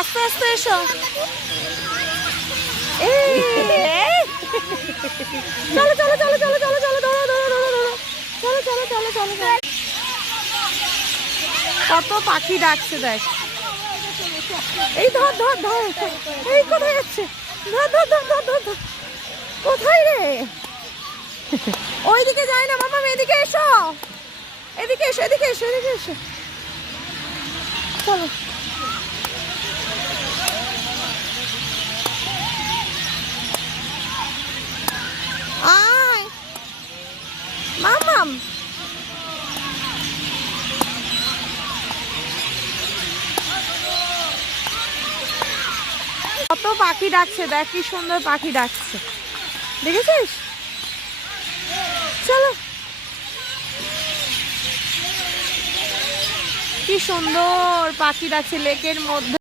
আস্তে আস্তে এসো। চলো চলো চলো চলো চলো চলো ধরো ধরো ধরো ধরো চলো চলো চলো চলো চলো। কত পাখি ডাকছে দেখ। এই ধর ধর ধর, এই কোথায় যাচ্ছে? ধর ধর ধর ধর ধর ধর। কোথায় রে? ওইদিকে যায় না মামা, এদিকে এসো, এদিকে এসো, এদিকে এসো, এদিকে এসো। চলো আয় মামাম। কত পাখি ডাকছে দেখ, কি সুন্দর পাখি ডাকছে, দেখেছিস? চলো, কি সুন্দর পাখি ডাকছে লেকের মধ্যে।